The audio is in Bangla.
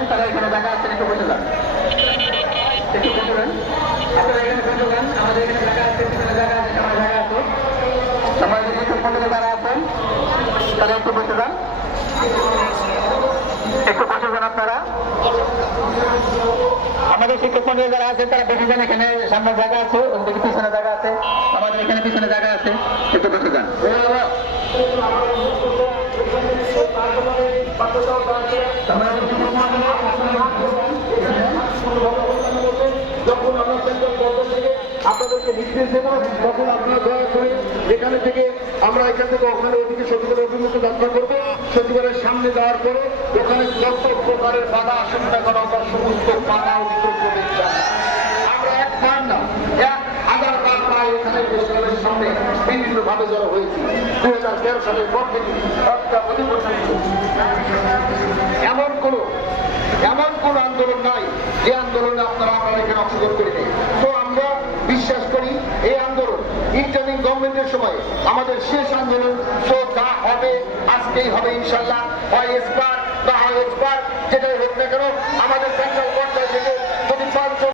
যান, তারা এখানে জায়গা আছেন, একটু বসে যান, একটু বসে যান, আপনারা এখানে বসে যান, আমাদের এখানে জায়গা আছে, এখানে জায়গা আছে, আমার জায়গা আছে, সবাই যে শিক্ষক মন্ডলে যারা আছেন তারা একটু বসে যান, একটু বসে যান আপনারা। আমাদের শিক্ষক মন্ডলে যারা আছেন তারা বসে যান, এখানে সামনে জায়গা আছে, ওদিকে পিছনে জায়গা আছে, আমাদের এখানে পিছনে জায়গা আছে, একটু বসে যান। যখন আমরা সেন্ট্রাল গভর্নমেন্ট থেকে আপনাদেরকে নির্দেশ দেব, তখন আপনারা দয়া করে এখানে থেকে আমরা এখান থেকে ওখানে ওদিকে সচিবের অভিমুখে যাত্রা করবো। সচিবের সামনে যাওয়ার পরে ওখানে যত প্রকারের বাধা আসেন না কেন আমরা সমস্ত বাধা অতিক্রম করতে চাই। আমরা একবার না 1000 বার প্রায় এখানে দেশের সামনে বিভিন্ন ভাবে জড়ো হয়েছি। 2013 সালের পর থেকে একটা অধিবেশন এমন কোন আন্দোলন নাই যে আন্দোলনে আপনারা এখানে অংশগ্রহণ করেনি। তো আমরা বিশ্বাস করি এই আন্দোলন ইন্টারিম গভর্নমেন্টের সময় আমাদের শেষ আন্দোলন। তো যা হবে আজকেই হবে ইনশাল্লাহ, হয় এসপার বা হয় এসপার, যেটাই হোক না কেন আমাদের সেন্ট্রাল